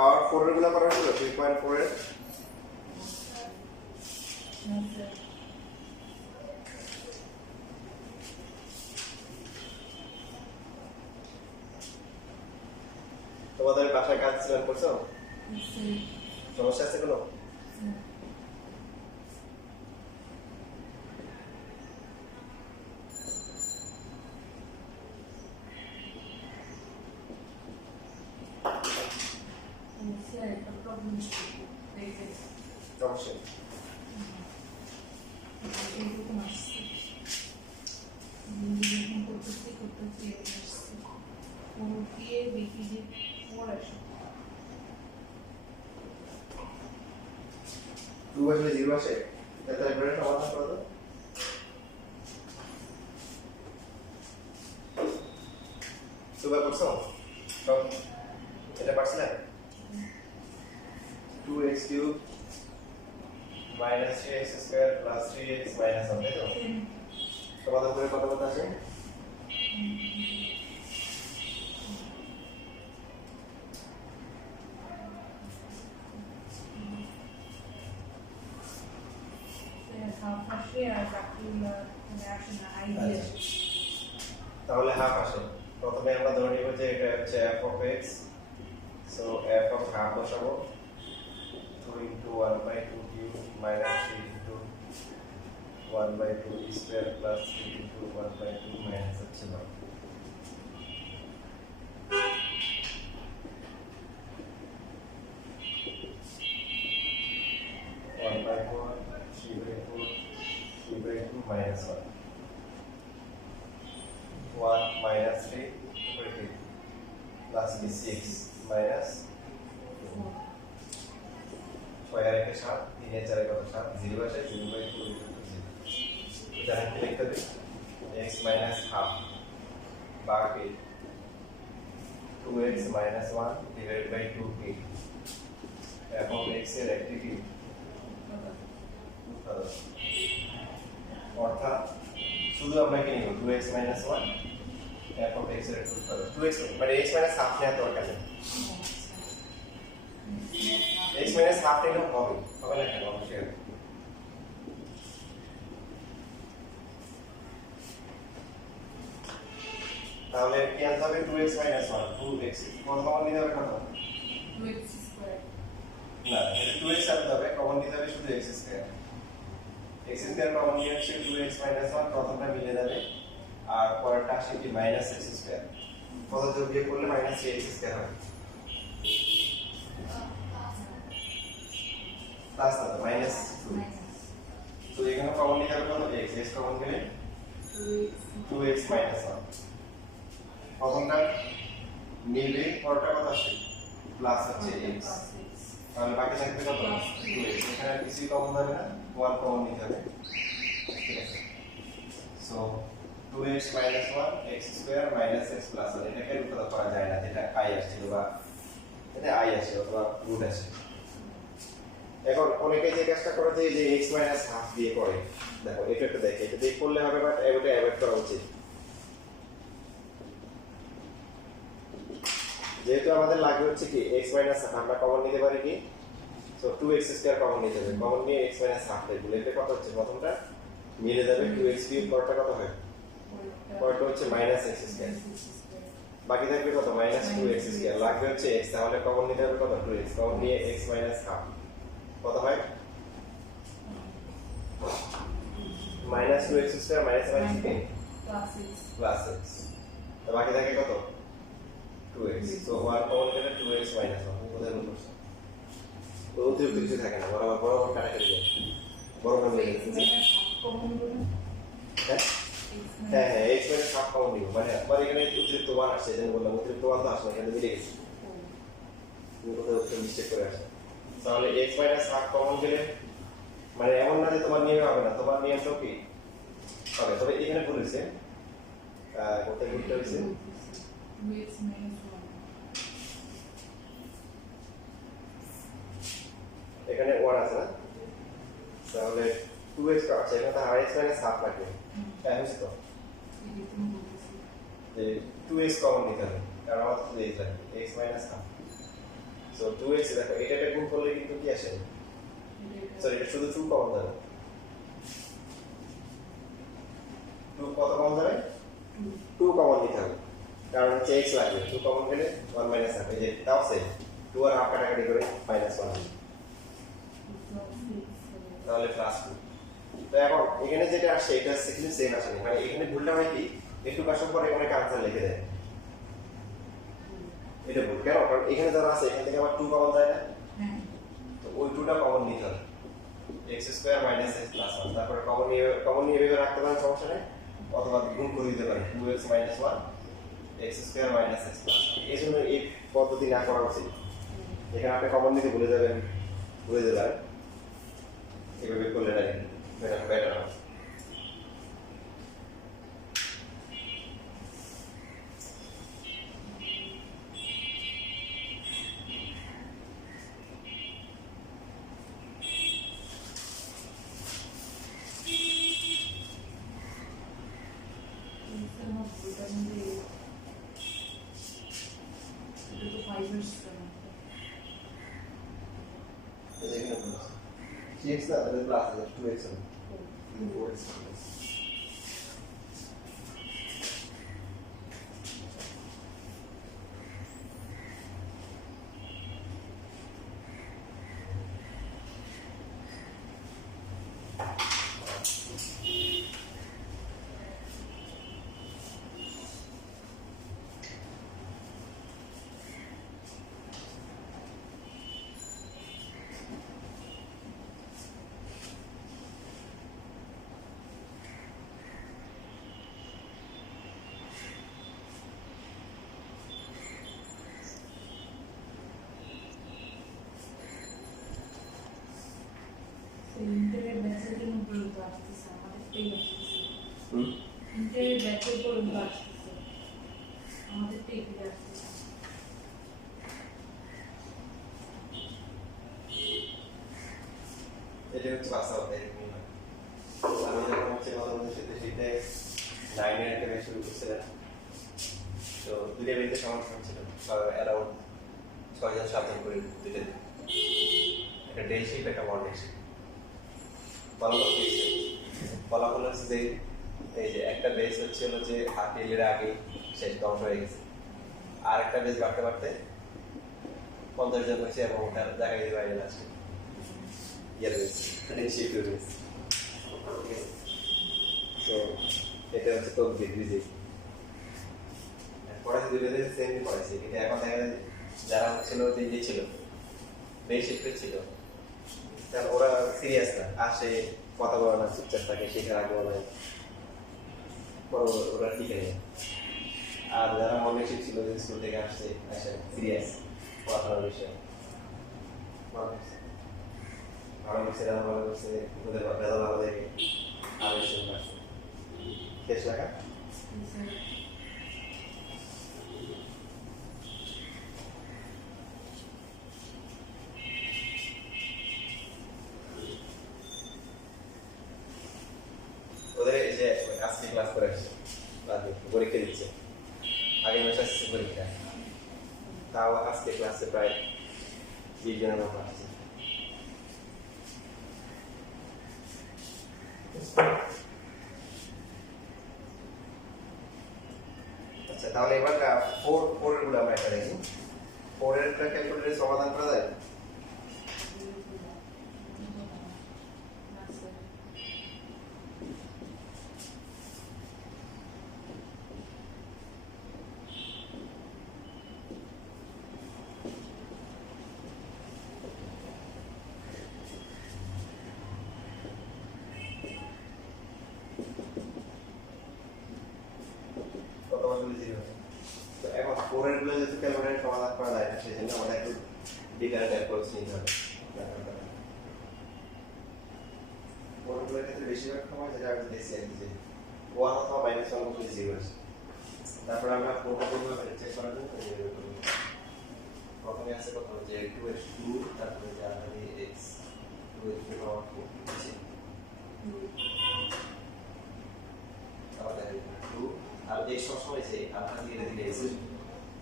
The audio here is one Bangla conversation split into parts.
পাওয়ার 4 এর গুলো করা হলো 3.4 এর তোমাদের বাসায় কাজ ছিল করছো সমস্যা আছে কোনো সমস্যা টু আসলে জিরো আসে এটা এবারে সমাধান করো তো সুবা করছো তো এটা পারছিলে 2x cube minus 3x square plus 3x minus 1 তাই তো সমাধান করে কত কত আসে তাহলে হাফ আসে প্রথমে আমরা ধরে নিব যে এটা হচ্ছে f of x so f of half বসাবো 2 into 1 by 2 cube minus 3 into 1 by 2 square plus 3 into 1 by 2 minus হচ্ছে 9 1 by 4 3 by 4 3 by 2 minus 1 1 minus 3 plus 6 minus 6 আর 1 7 3 এর 4 কত 7 0 আসে 0 বাই 2 0 এটা আমি লিখতে দিই x minus half বাকি 2x minus 1 divided by 2k f of x এর একটি কি অর্থাৎ শুধু আমরা কি নিব 2x minus 1 f of x এর একটি উৎপাদক 2x মানে x minus half নেওয়া দরকার নেই x minus half নিলেও হবে না কেন অবশ্যই তাহলে কি আনতে হবে 2x minus 1 2x কত কমন নিতে হবে কত 2x স্কয়ার না এটা 2x আনতে হবে কমন নিতে হবে শুধু x square x square common নিয়ে আসছে 2x minus 1 প্রথমটা মিলে যাবে আর পরেরটা আসে কি মাইনাস x স্কয়ার কত যোগ দিয়ে করলে মাইনাস 3x স্কয়ার হবে প্লাস না মাইনাস 2 তো এখানে কমন নিতে হবে কত x কমন গেলে 2x minus 1 প্রথমটা মিলে পরেরটা কত আসে প্লাস হচ্ছে x তাহলে বাকি থাকবে কত 2x এখানে কিছু কমন যাবে না 1 কমন নিতে হবে ঠিক আছে so 2x minus 1 x square minus x plus 1 এটাকে রূপান্তর করা যায় না যেটা i আসছিল বা এটা i আসে অথবা রুট আসে এখন অনেকে যে কাজটা করে যে x minus half দিয়ে করে দেখো এটা দেখে এটা দিয়ে করলে হবে বাট এটা অ্যাভয়েড করা উচিত যেহেতু আমাদের লাগবে হচ্ছে কি x minus half আমরা কমন নিতে পারি কি সো 2x স্কয়ার কমন নিতে হবে কমন নিয়ে x minus half লিখলে এটা কত হচ্ছে প্রথমটা মিলে যাবে 2x কিউব পরটা কত হয় পরটা হচ্ছে মাইনাস x স্কয়ার বাকি থাকবে কত মাইনাস 2x স্কয়ার লাগবে হচ্ছে x তাহলে কমন নিতে হবে কত 2x কমন নিয়ে x minus half কত হয় মাইনাস 2x স্কয়ার মাইনাস কি প্লাস x তো বাকি থাকে কত 2x so 1 কমন নিলে 2x minus 1 কোথায় রুট করছে তো অতিরিক্ত কিছু থাকে না বড় কাটাকাটি যায় বড় করে নিয়ে কমন বলুন হ্যাঁ হ্যাঁ x minus half কমন নিব মানে এখানে অতিরিক্ত 1 আসছে যেন বললাম অতিরিক্ত 1 তো আসলে এখানে মিলে গেছে তুমি কোথাও মিস্টেক করে আসছে তাহলে x minus half কমন গেলে মানে এমন না যে তোমার নিয়ম হবে না তোমার নিয়ম তো কি হবে তবে এখানে বলেছে কোথায় লিখতে হয়েছে 2x minus 1 এখানে 1 আছে না তাহলে 2x আছে এখানে তো x minus half লাগবে তাই হচ্ছে তো যে 2x কমন নিতে হবে কারণ আমাদের তো x লাগবে x minus half so 2x দেখো এটা গুণ করলে কিন্তু কি আসে সরি এটা শুধু 2 কমন যাবে 2 কত কমন যাবে 2 কমন নিতে হবে কারণ হচ্ছে x লাগবে 2 কমন গেলে 1 মাইনাস হবে এই যে তাও সেম 2 আর হাফ কাটাকাটি করে মাইনাস 1 তাহলে প্লাস 2 তো এখন এখানে যেটা আসছে এটা কিন্তু সেম আসে মানে এখানে ভুলটা হয় কি একটু কাজ পরে এখানে আনসার লিখে দেয় এটা ভুল কেন কারণ এখানে যারা আছে এখান থেকে আবার 2 কমন যায় না তো ওই 2টা কমন নিতে হবে x square minus x plus 1 তারপরে কমন নিয়ে এভাবে রাখতে পারেন সমস্যা নেই অথবা গুণ করে দিতে পারেন 2x minus 1 x square minus x plus 1 এই জন্য এই পদ্ধতি না করা উচিত এখানে আপনি কমন নিতে ভুলে যাবেন এভাবে করলে না বেটার হবে x না তাহলে প্লাস 2x হবে 4x ইন্টারের ব্যাচের জন্য পর্যন্ত আসতেছে আমাদেরটাই আসতেছে ইন্টারের ব্যাচের পর্যন্ত আসতেছে আমাদেরটাই ফিরে আসতেছে এটা হচ্ছে বাস্তবতা এরকমই হয় আমি যখন হচ্ছে কথা বলতে সেটা 9 এর একটা বেশ শুরু করছিলাম তো দুইটা বেরিতে সমস্যা হচ্ছিল অ্যারাউন্ড 6,000-7,000 করে দুইটা একটা ডে শিপ একটা মর্নিং শিপ ফলাফল হচ্ছে যে এই যে একটা বেস হচ্ছে হলো যে হাফিলের আগে শেষ ধ্বংস হয়ে গেছে আর একটা বেস বাড়তে বাড়তে 50 জন হয়েছে এবং ওটার জায়গায় দিয়ে বাইরে আসছে ইয়ার বেস শিপ বেস তো এটা হচ্ছে তো বিজি পড়াতে দুটোতে সেম পড়াইছি কিন্তু এখন দেখা যায় যারা হচ্ছিল যে ইয়ে ছিল বেস শিফটে ছিল কারণ ওরা সিরিয়াস না আসে কথা বলা না চুপচাপ থাকে শেখার আগ্রহ নাই ওরা ঠিক আছে আর যারা মর্নিং ছিল যে স্কুল থেকে আসছে সিরিয়াস পড়াশোনার বিষয়ে ভালো করছে যারা ভালো করছে ওদের রেজাল্ট ভালো দেখে আর বেশি পারছে শেষ লেখা ওদের এই যে আজকে ক্লাস করে আসছে পরীক্ষা দিচ্ছে আগের মাসে আসছে পরীক্ষা তাও আজকে ক্লাসে প্রায় 20 জনের মতো আসছে আচ্ছা তাহলে এবার 4 এর গুলো আমরা একটা দেখি 4 এর ক্যালকুলেটরে সমাধান করা যায় এখন 4 এর গুলো যদি ক্যালকুলেটরে সমাধান করা যায় না সেজন্য আমাদের একটু ডিফারেন্ট অ্যাপ্রোচ নিতে হবে 4 এর গুলোর ক্ষেত্রে বেশিরভাগ সময় যেটা আমি দেখছি আর কি যে 1 অথবা -1 বসলে 0 আসে তারপর আমরা 4 টা করব চেক করার জন্য প্রথমে আছে কত যে 2x2 তারপরে যে আমি x 2x পাওয়ার 4 আছে তাহলে 2 আর x সবসময় আছে আমরা দিয়ে দিলে x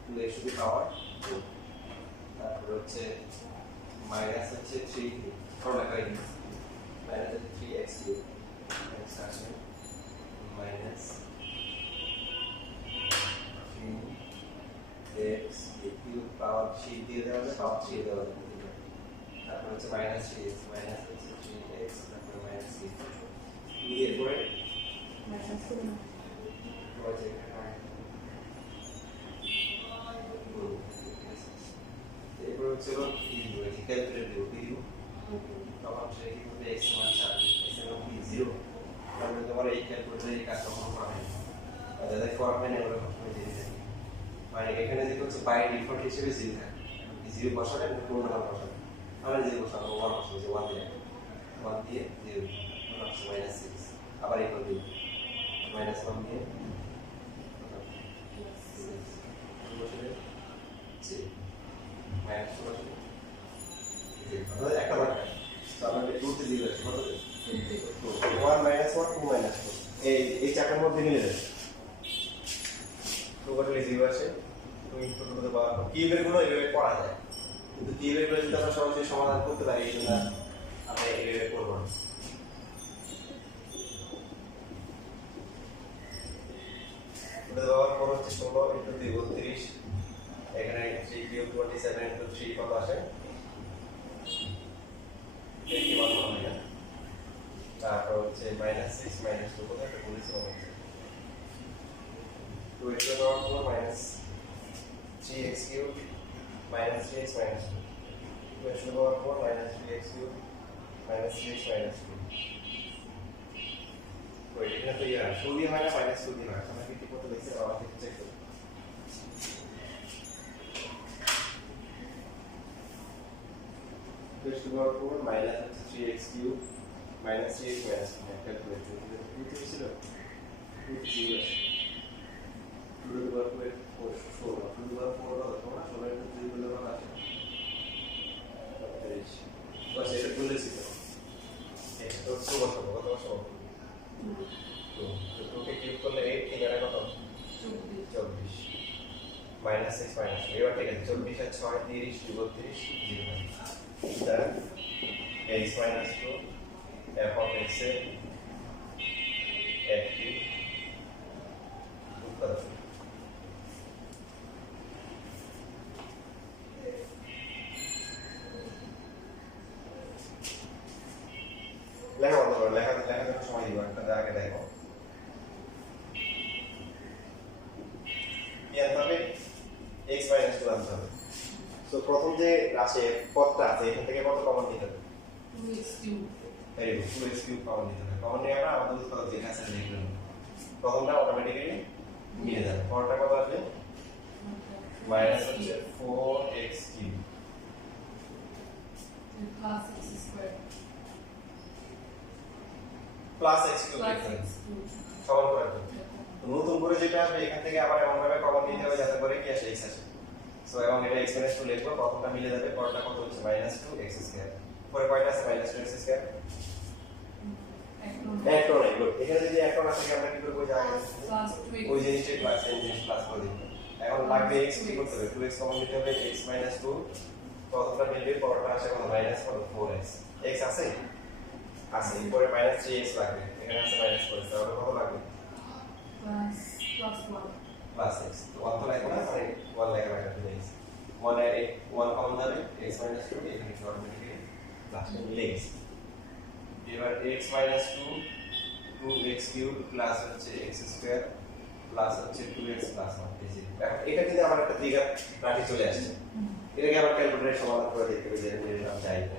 2x টু দি পাওয়ার 4 তারপর হচ্ছে মাইনাস হচ্ছে 3 করোনা কাই মাইনাস 3x কিউব নেক্সট আসে মাইনাস 3x কিউব পাওয়ার 3 দিয়ে দেওয়া হবে পাওয়ার 3 দেওয়া হবে তারপর হচ্ছে মাইনাস 3x মাইনাস হচ্ছে 3x তারপর মাইনাস 3 দিয়ে পরে মাইনাস করুন এরপর হচ্ছে ক্যালকুলেট দেবো কি দিব তখন সেটা কি হবে x সমান 4 x সমান কি 0 তাহলে তোমার এই ক্যালকুলেটরে এই কাজটা কখনো করা হয় না যাদের করা হয় না ওরা কখনো জেনে যায় মানে এখানে যেটা হচ্ছে বাই ডিফল্ট হিসেবে 0 থাকে 0 বসালে পূর্ণ মান বসালে আমরা 0 বসাবো 1 বসাবো যে 1 দিয়ে 1 দিয়ে 0 মাইনাস 6 আবার এই করে মাইনাস 1 দিয়ে বসালে 0 মাইনাস 2 বসালে আমরা একটা বার তো আমরা 2 তে 0 আছে কত 1 মাইনাস 1 2 মাইনাস 2 এই চাকার মধ্যে মিলে যাবে তো বলে 0 আসে তুমি ছোট ছোট বা কিউবের গুলো এইভাবে পড়া যায় কিন্তু কিউবের গুলো যদি আমরা সহজে সমাধান করতে পারি এই জন্য আমরা এইভাবে করব না এটা দেওয়ার পর হচ্ছে 16 ইনটু 2 32 এখানে 3 কিউব 27 ইনটু 3 কত আসে 81 হবে না তারপর হচ্ছে মাইনাস 6 মাইনাস 2 কত একটা বলেছি আমাকে তো এটা দেওয়ার পর minus 3x cube minus 3x minus 2 equation দেওয়ার পর minus 3x cube minus 3x minus 2 তো এটা তো ইয়ার শুরু দিয়ে হয় না minus 2 দিয়ে হয় আমরা কি কত লিখছি আবার একটু চেক করি equation দেওয়ার পর minus 3x cube minus 3x minus 2 calculate করি 2 ছিল 2 ছিল 2 দেওয়ার পর 4 2 দেওয়ার পর তোমরা সবাই 2 গুলো কত আসে 35 বাস এটা বলেছি তো এটা তো 2 বসাবো কত বসাবো 2 তো 2 কে কিউব করলে 8 তিন আর কত 24 মাইনাস 6 মাইনাস এবার ঠিক আছে 24 আর 6 30 32 0 তার x minus 2 f of x এর f কিউব উত্তর লেখা বন্ধ করো লেখা সময় দিব একটা আগে দেখো কি আনতে হবে x minus 2 আনতে হবে সো প্রথম যে রাশি পদটা আছে এখান থেকে কত কমন নিতে হবে 2x cube এই 2x কিউব কমন নিতে হবে কমন নিয়ে আমরা আমাদের উত্তর যেটা আছে লিখলাম প্রথমটা অটোমেটিক্যালি মিলে যাবে পরটা কত আসবে মাইনাস হচ্ছে 4x cube plus x square plus x cube plus লিখতে হবে x cube সমান করার জন্য নতুন করে যেটা আসবে এখান থেকে আবার এমন ভাবে কমন নিতে হবে যাতে করে কি আসে x আসে সো এবং এটা x minus 2 লিখবো প্রথমটা মিলে যাবে পরটা কত হচ্ছে -2x স্কয়ার পরে কয়টা আছে -2x স্কয়ার একটা নাই গুড এখানে যদি একটা না থাকে আমরা কি করব যে আগে plus 2x ওই জিনিসটা প্লাস এন জিনিস প্লাস করে দিই এখন লাগবে x কি করতে হবে 2x কমন নিতে হবে x - 2 প্রথমটা মিলবে পরটা আসে কত মাইনাস কত 4x x আছে আছে পরে -3x লাগবে এখানে আছে -4 তাহলে কত লাগবে plus 1 প্লাস x তো 1 তো লাগবে না মানে 1 লেখা রাখতে হবে 1 এর 1 কমন যাবে x - 2 এখানে অটোমেটিক্যালি প্লাস মিলে গেছে এবার x - 2 2x কিউব প্লাস হচ্ছে x স্কয়ার প্লাস হচ্ছে 2x প্লাস 1 এই যে এখন এটা কিন্তু আমার একটা ফিগার রাখি চলে আসছে এটাকে আবার ক্যালকুলেটরে সমাধান করে দেখতে হবে যে এটা আমি চাই না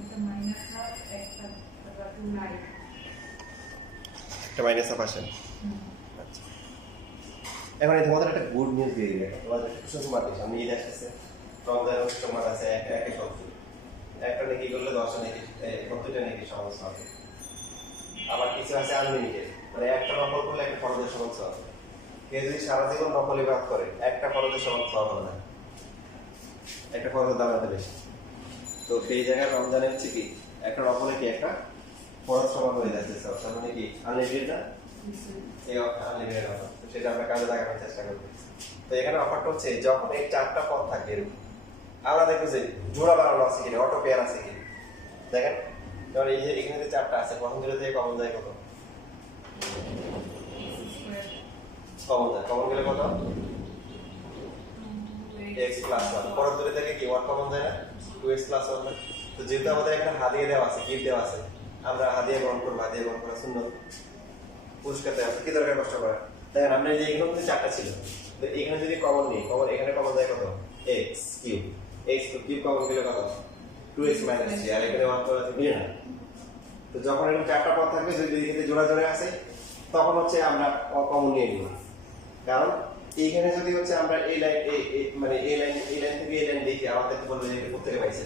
একটা মাইনাস হাফ একটা 9 একটা মাইনাস হাফ আসে আচ্ছা এখন এই তোমাদের একটা গুড নিউজ দিয়ে দিলে তোমাদের একটা সুসংবাদ আছে আমি ঈদ আসতেছে রমজানের সুসংবাদ আছে একে সবজি একটা নাকি করলে 10টা নাকি প্রত্যেকটা নাকি সহজ হবে আবার কিছু আছে আনলিমিটেড মানে একটা নকল করলে একটা ফরজের সমান সহজ হবে কেউ যদি সারা জীবন নকলি ভাব করে একটা ফরজের সমান সহজ হবে না একটা ফরজের দাম এত বেশি তো সেই জায়গায় রমজানে হচ্ছে কি একটা রকমের কি একটা খরচ সমান হয়ে যাচ্ছে স্যার তার মানে কি আনলিমিটেড না এই আনলিমিটেড অফার তো সেটা আমরা কাজে লাগানোর চেষ্টা করব তো এখানে অফারটা হচ্ছে যখন এই চারটা পদ থাকে এরকম আমরা দেখবো যে জোড়া বাড়ানো আছে কিনা অটো পেয়ার আছে কিনা দেখেন যেমন এই যে এখানে যে চারটা আছে প্রথম দুটো থেকে কমন যায় কত কমন গেলে কত x plus 1 পরের দুটো থেকে কি 1 কমন যায় না 2x plus 1 না তো যেহেতু আমাদের এখানে হাদিয়া দেওয়া আছে গিফট দেওয়া আছে আমরা হাদিয়া গ্রহণ করব হাদিয়া গ্রহণ করা সুন্নাত পুরস্কার দেওয়া আছে কি দরকার কষ্ট করা দেখেন আমরা যে এখানে কিন্তু চারটা ছিল তো এখানে যদি কমন নেই কমন এখানে কমন যায় কত x cube x cube common গেলে কত 2x minus 3 আর এখানে 1 করা যাবে না তো যখন এরকম চারটা পদ থাকবে যদি দুই ক্ষেত্রে জোড়া জোড়া আছে তখন হচ্ছে আমরা কমন নিয়ে নিব কারণ এইখানে যদি হচ্ছে আমরা এই লাইন মানে এই লাইন থেকে এই লাইন দেখি আমাদের বলবে যে এটা কোথা থেকে পাইছে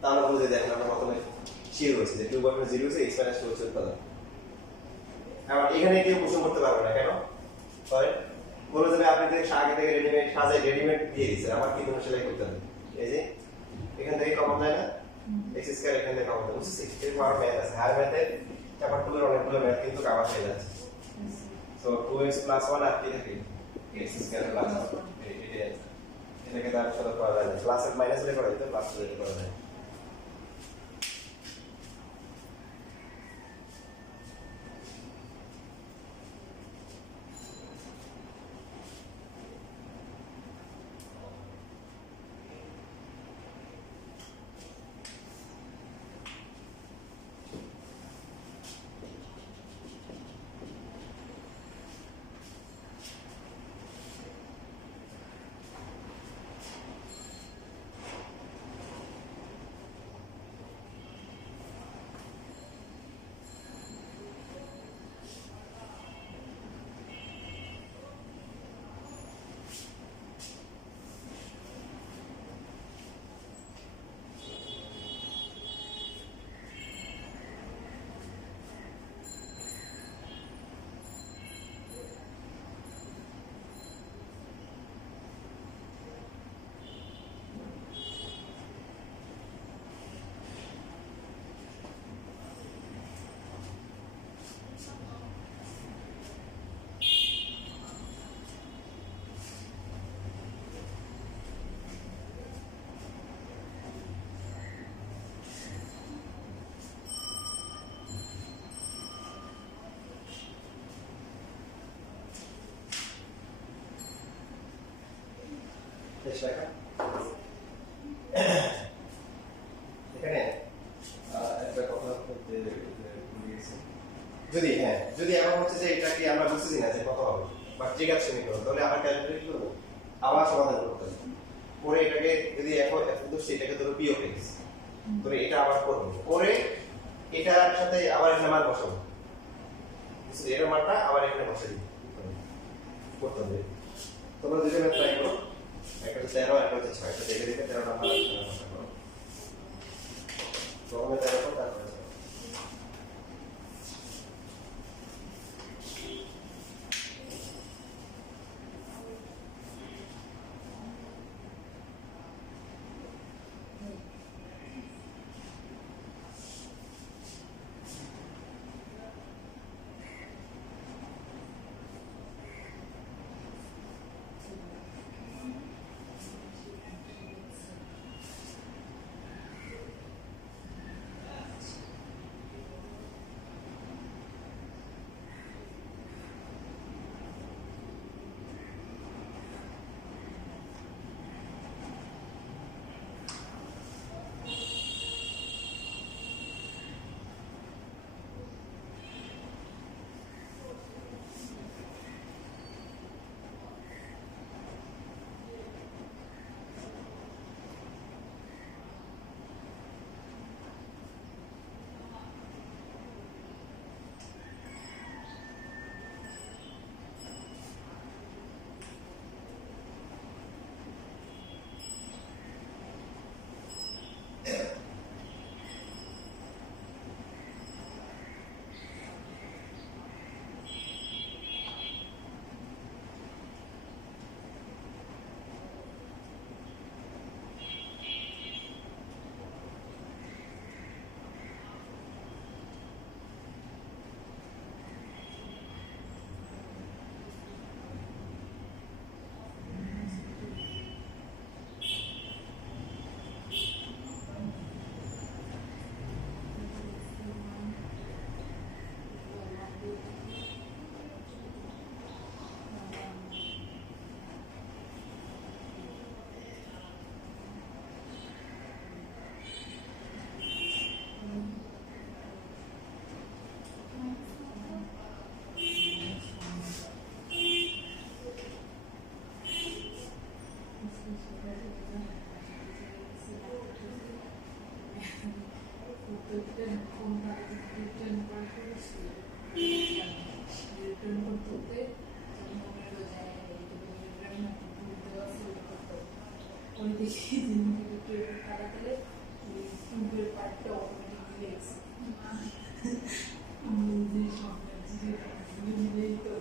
তাহলে বুঝে দেখেন আমরা প্রথমে শিওর হয়েছে যে 2.0 হচ্ছে x minus 2 হচ্ছে উৎপাদন আবার এখানে কেউ প্রশ্ন করতে পারবে না কেন হয় বলে যাবে আপনি থেকে আগে থেকে রেডিমেড সাজাই রেডিমেড দিয়ে দিয়েছেন আমার কি কোনো সেলাই করতে হবে এই যে এখান থেকে কমন যায় না x স্কয়ার এখান থেকে কমন যায় বুঝছিস এর পাওয়ার ম্যাথ আছে হার ম্যাথে চ্যাপ্টার 2 এর অনেকগুলো ম্যাথ কিন্তু কভার হয়ে যাচ্ছে সো 2x plus 1 আর কি থাকে x স্কয়ার প্লাস এটাকে তার সাথে করা যায় প্লাস এর মাইনাস হলে করা যায় প্লাস হলে করা যায় লেখা এখানে একটা কথা বলতে ভুলিয়েছি যদি হ্যাঁ যদি এমন হচ্ছে যে এটা কি আমরা বুঝতেছি না যে কত হবে বা ঠিক আছে সমীকরণ তাহলে আবার ক্যালকুলেট করব আবার সমাধান করতে হবে পরে এটাকে যদি এখন ধরছি এটাকে ধরো পি অফ এক্স ধরে এটা আবার করব করে এটার সাথে আবার একটা মান বসাবো এর মানটা আবার এখানে বসাই দিব করতে হবে তোমরা দুজনে ট্রাই করো একটা 13 একটা হচ্ছে 6 এটা দেখে দেখে 13 নাম্বার আসছে করো প্রথমে 13 করো তারপরে ফোন রিটার্ন করে ফেলেছি রিটার্ন করতে মনে হলো যে ওই দেখি তাড়াতাড়ি টুবের পার্টটা অটোমেটিকলি লেগেছে মিলেই তো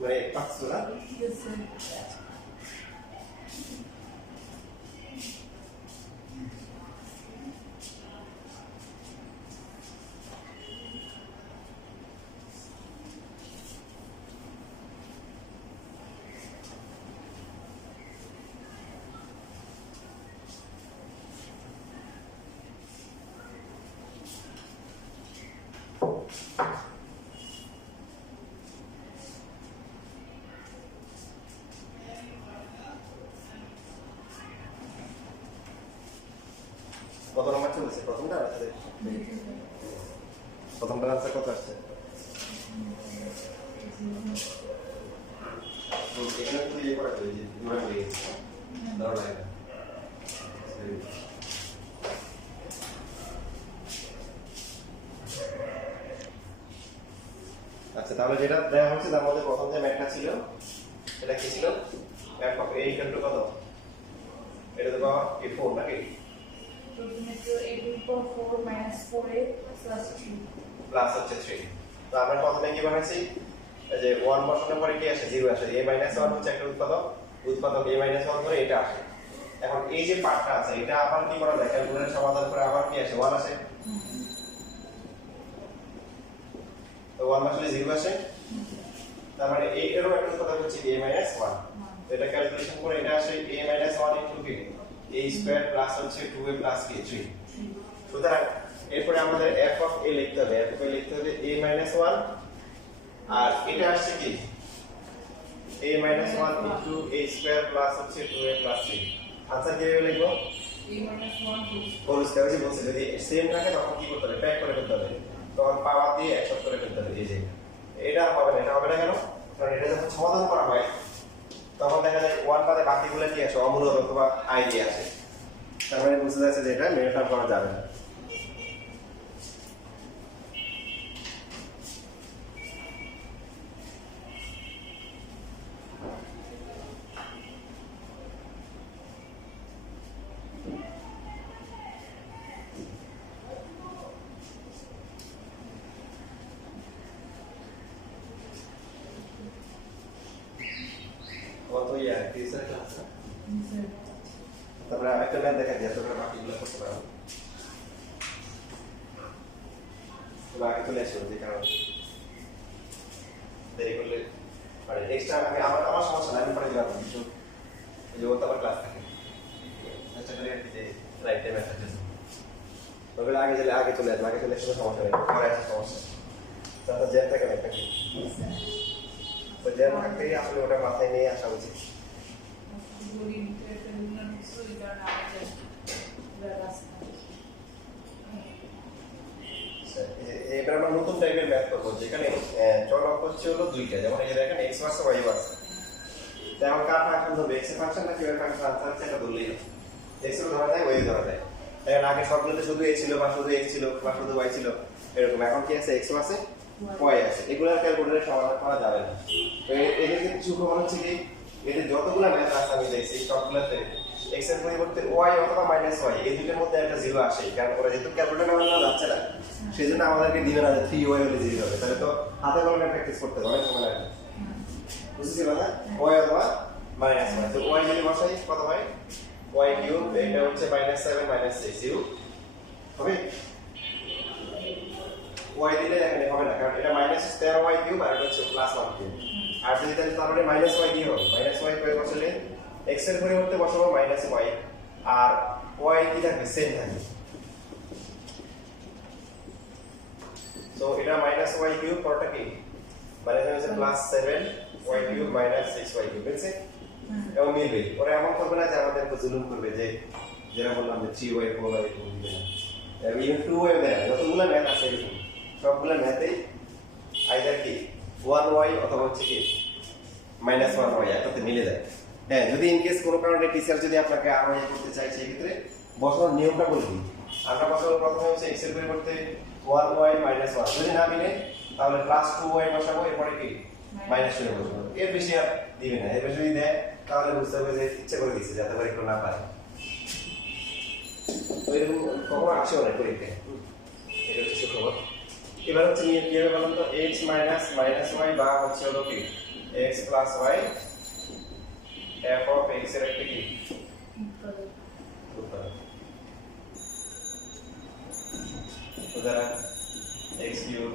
মানে পাঁচশো না কত নম্বর চলেছে প্রথমটা আছে প্রথমটা আনসার কত আসছে এখানে তো ইয়ে করা যায় যে ডিমান্ড হয়ে গেছে দাও লাগে আচ্ছা তাহলে যেটা দেওয়া হচ্ছে তার মধ্যে প্রথম যে ম্যাথটা ছিল এটা কি ছিল f of a equal to কত এটা তো পাওয়া a4 নাকি প্লাস হচ্ছে 3 তো আমরা প্রথমে কি বানাইছি যে 1 বসানোর পরে কি আসে 0 আসে a 1 হচ্ছে একটা উৎপাদক উৎপাদক a 1 করে এটা আসে এখন এই যে পার্টটা আছে এটা আবার কি করা যায় ক্যালকুলেটর সমাধান করে আবার কি আসে 1 আসে তো 1 আসলে 0 আসে তার মানে এরও একটা উৎপাদক হচ্ছে a 1 তো এটা ক্যালকুলেশন করে এটা আসে a 1 ইনটু কি a স্কয়ার প্লাস হচ্ছে 2a প্লাস কি 3 সুতরাং এরপরে আমাদের f অফ a লিখতে হবে f অফ a লিখতে হবে a 1 আর এটা আসছে কি a 1 into a square plus হচ্ছে 2a প্লাস 3 আনসার কি হবে লিখবো a 1 হোল স্কয়ার যে বলছে যদি সেম থাকে তখন কি করতে হবে প্যাক করে ফেলতে হবে তখন পাওয়ার দিয়ে একসাথে করে ফেলতে হবে এই যে এটা হবে না কেন কারণ এটা যখন সমাধান করা হয় তখন দেখা যায় 1 বাদে বাকিগুলো কি আসে অমূলত অথবা i দিয়ে আসে তার মানে বুঝতে যাচ্ছে যে এটা মেথড করা যাবে না কত ইয়া টিচার ক্লাস তারপরে আরেকটা ম্যাথ দেখা যায় তোমরা বাকিগুলো করতে পারো তুমি আগে চলে আসো যে কারণ দেরি করলে মানে এক্সট্রা আমি আমার সমস্যা না আমি পরে যাবো কিন্তু এই যে ওটা আমার ক্লাস থাকে আচ্ছা করে যে রাইট টাইম আসতে তবে আগে গেলে আগে চলে আসবে আগে চলে আসলে সমস্যা নেই পরে আসলে সমস্যা তাতে জ্যাম থাকে না একটা কি তো জ্যাম থাকতে আসলে ওটা মাথায় নিয়ে আসা উচিত এবার আমরা নতুন টাইপের ম্যাথ করবো যেখানে চলক হচ্ছে হলো দুইটা যেমন এই যে দেখেন x আছে y আছে তেমন কার ফাংশন ধরবে x এর ফাংশন নাকি y এর ফাংশন আনসার সেটা ধরলেই হবে x এর ধরা যায় y এর ধরা যায় এখন আগে সবগুলোতে শুধু a ছিল বা শুধু x ছিল বা শুধু y ছিল এরকম এখন কি আছে x আছে y আছে এগুলোর ক্যালকুলেটরে সমাধান করা যাবে না তো এদের কিন্তু সুখবর হচ্ছে কি এতে যতগুলো ম্যাথ আছে আমি দেখছি সবগুলোতে x এর পরিবর্তে y অথবা -y এই দুটোর মধ্যে একটা জিরো আসে কারণ ওরা যেহেতু ক্যালকুলেটরে বানানো যাচ্ছে না সেজন্য আমাদেরকে দিবে না যে 3y হলে 0 হবে তাহলে তো হাতে কলমে প্র্যাকটিস করতে হবে অনেক সময় লাগবে বুঝছিস না y অথবা -y তো y যদি বসাই কত হয় y কিউব এটা হচ্ছে -7 -6 ইউ হবে y দিলে এখানে হবে না কারণ এটা -13y কিউব আর এটা হচ্ছে +1 কিউব আর যদি তাহলে -y দিয়ে হবে -y করে বসালে x এর পরিবর্তে বসাবো -y আর y কি থাকবে সেম থাকবে তো এটা -y কিউব পরটা কি মানে হচ্ছে +7y কিউব -6y কিউব বুঝছেন এবং মিলবে ওরা এমন করবে না যে আমাদের উপর জুলুম করবে যে যেটা বললাম যে 3y 4y এরকম দিবে না এবং 2y দেয় যতগুলো ম্যাথ আছে এরকম সবগুলো ম্যাথেই আইদার কি 1y অথবা হচ্ছে কি -1y একসাথে মিলে যায় হ্যাঁ যদি ইন কেস কোনো কারণে টিচার যদি আপনাকে আরো করতে চায় সেই ক্ষেত্রে বসানোর নিয়মটা বলে দিই আমরা বসাবো প্রথমে হচ্ছে x এর পরিবর্তে 1y -1 যদি না মিলে তাহলে +2y বসাবো এরপরে কি -2 বসাবো এর বেশি আর দিবে না এর বেশি যদি দেয় তাহলে বুঝতে হবে যে ইচ্ছে করে দিচ্ছে যাতে করে একটু না পারে তো এরকম কখনো আসে অনেক পরীক্ষায় এটা হচ্ছে সুখবর এবার হচ্ছে নিয়ে কি হবে বলুন তো x -y বা হচ্ছে হলো কি x + y f of x এর একটা কি উদাহরণ x cube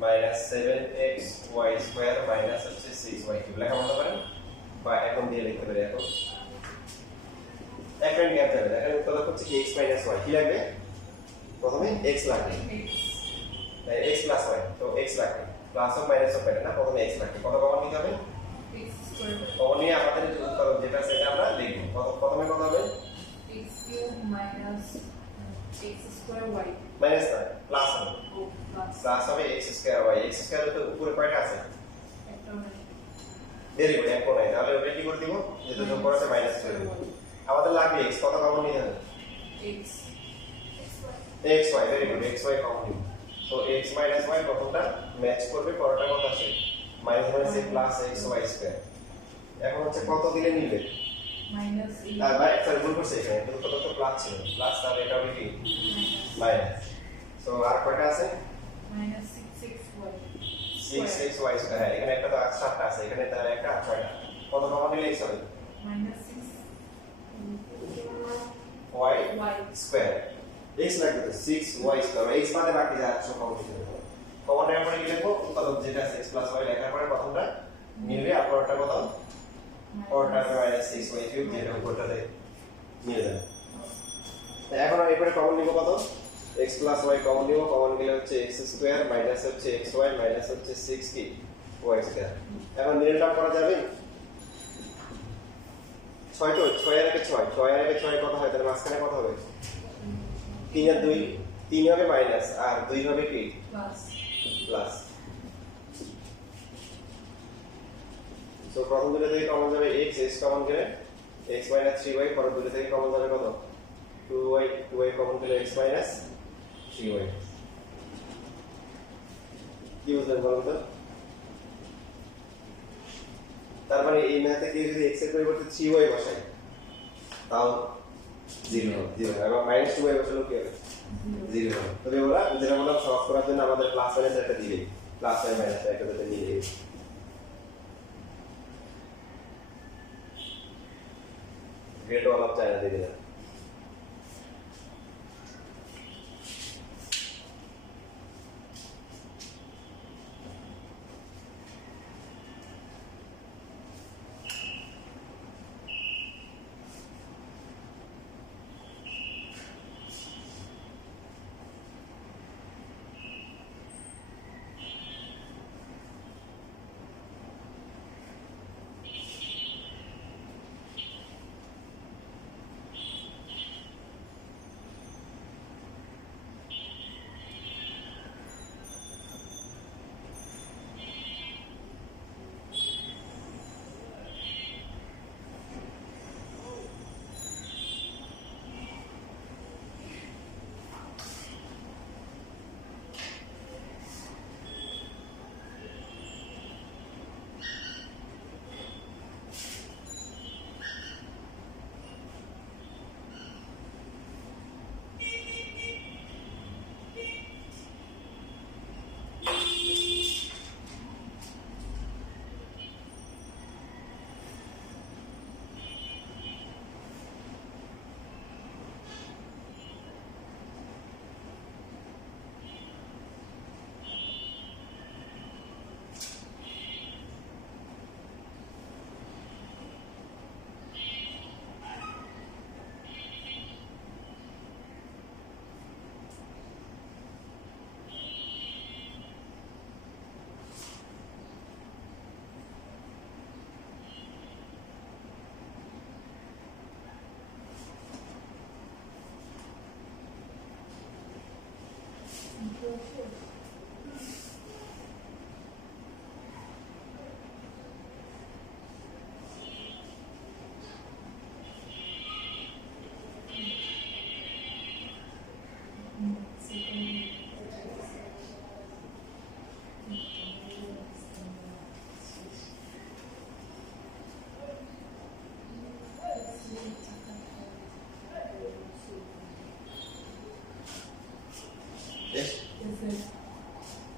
-7xy square minus হচ্ছে 6y কিউব লেখা বলতে পারেন বা এখন দিয়ে লিখতে পারি এখন এখন গ্যাপ যাবে এখানে উত্তর হচ্ছে কি x - y কি লাগবে প্রথমে x লাগবে x + y তো x লাগবে প্লাস ও মাইনাস ও পেতে না প্রথমে x লাগবে কত কমন নিতে হবে x স্কয়ার কমন নিয়ে আমাদের উত্তর যেটা সেটা আমরা লিখব প্রথমে কত হবে x cube minus x square y minus না প্লাস হবে প্লাস হবে x square y x square তো উপরে কয়টা আছে একটা ভেরি গুড এক নাই তাহলে ওটা কি করে দিব যেটা যোগ করা আছে মাইনাস করে দেব আমাদের লাগবে x কত কমন নিতে হবে x y very good x y common নিব তো x - y প্রথমটা ম্যাচ করবে পরেরটা কত আসে minus minus plus x y square এখন হচ্ছে কত দিলে মিলবে মাইনাস আর বাই সরি ভুল করছি এখানে তো কত প্লাস ছিল প্লাস তাহলে এটা হবে কি মাইনাস সো আর কয়টা আছে -6xy 6xy স্কয়ার হ্যাঁ এখানে একটা তো 7টা আছে এখানে তাহলে একটা 8টা কত কমন নিলে x হবে -6y y স্কয়ার x লাগবে তো 6y স্কয়ার x মানে বাকি যা আছে সব কমন দিতে হবে কমন এর পরে কি লিখবো উৎপাদক যেটা আছে x + y লেখার পরে প্রথমটা মিলবে আর পরেরটা কত পরেরটা -6y কিউব যেটা উপরটাতে মিলে যাবে এখন এরপরে কমন নিব কত x + y কমন নিব কমন গেলে হচ্ছে x স্কয়ার মাইনাস হচ্ছে xy মাইনাস হচ্ছে 6 কি y স্কয়ার এখন নির্ণয় করা যাবে 6 তো 6 এর আগে 6 কত হয় তার মাঝখানে কত হবে 3 আর 2 3 হবে মাইনাস আর 2 হবে কি প্লাস সো প্রথম দুটো থেকে কমন যাবে x কমন গেলে x - 3y পরের দুটো থেকে কমন যাবে কত 2y কমন গেলে x - 3y কি বুঝলেন বলুন তো তার মানে এই ম্যাথে কি যদি x এর পরিবর্তে 3y বসাই তাও 0 এবং -2y বসালে কি হবে 0 হবে তবে ওরা যেটা বললাম সহজ করার জন্য আমাদের প্লাস মাইনাস একটা দিবে প্লাস আর মাইনাস একটা দিতে দিবে গ্রেড অল অফ চায়না দিয়ে দিলাম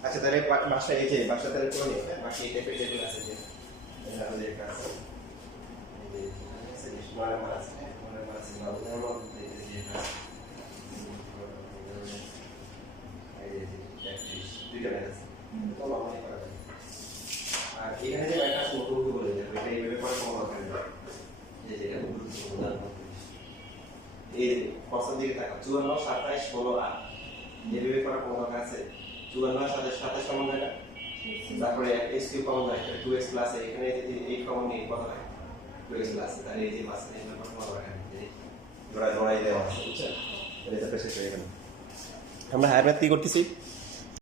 আচ্ছা তাহলে বাসায় এই যে বাসা তাহলে করে নিও হ্যাঁ বাকি এই টাইপের যেগুলো আছে যে এখানে যে একটা আছে এই যে আছে স্মার্ট মাছ মানে মাছ বাবুদের মধ্যে এই যে এটা এই যে প্র্যাকটিস দুইটা ম্যাচ আছে তো আমাদের করা যায় আর এখানে যে ম্যাচটা আছে ওটুকু বলে যে এটা এইভাবে করে কোনো দরকার নেই যে যেটা খুব গুরুত্বপূর্ণ এই পছন্দ দিকে থাকা 54 27 16 8 এইভাবে করা কোনো দরকার আছে 54 সাথে 27 কমন হয় না তারপরে x কিউব কমন হয় 2x প্লাস এখানে যদি 8 কমন নিয়ে কত হয় 2x প্লাস তাহলে এই যে মাসে এখানে কত কমন হয় জোড়া জোড়াই দেওয়া আছে বুঝছেন এটা তো শেষ হয়ে গেল আমরা হায়ার ম্যাথ কি করতেছি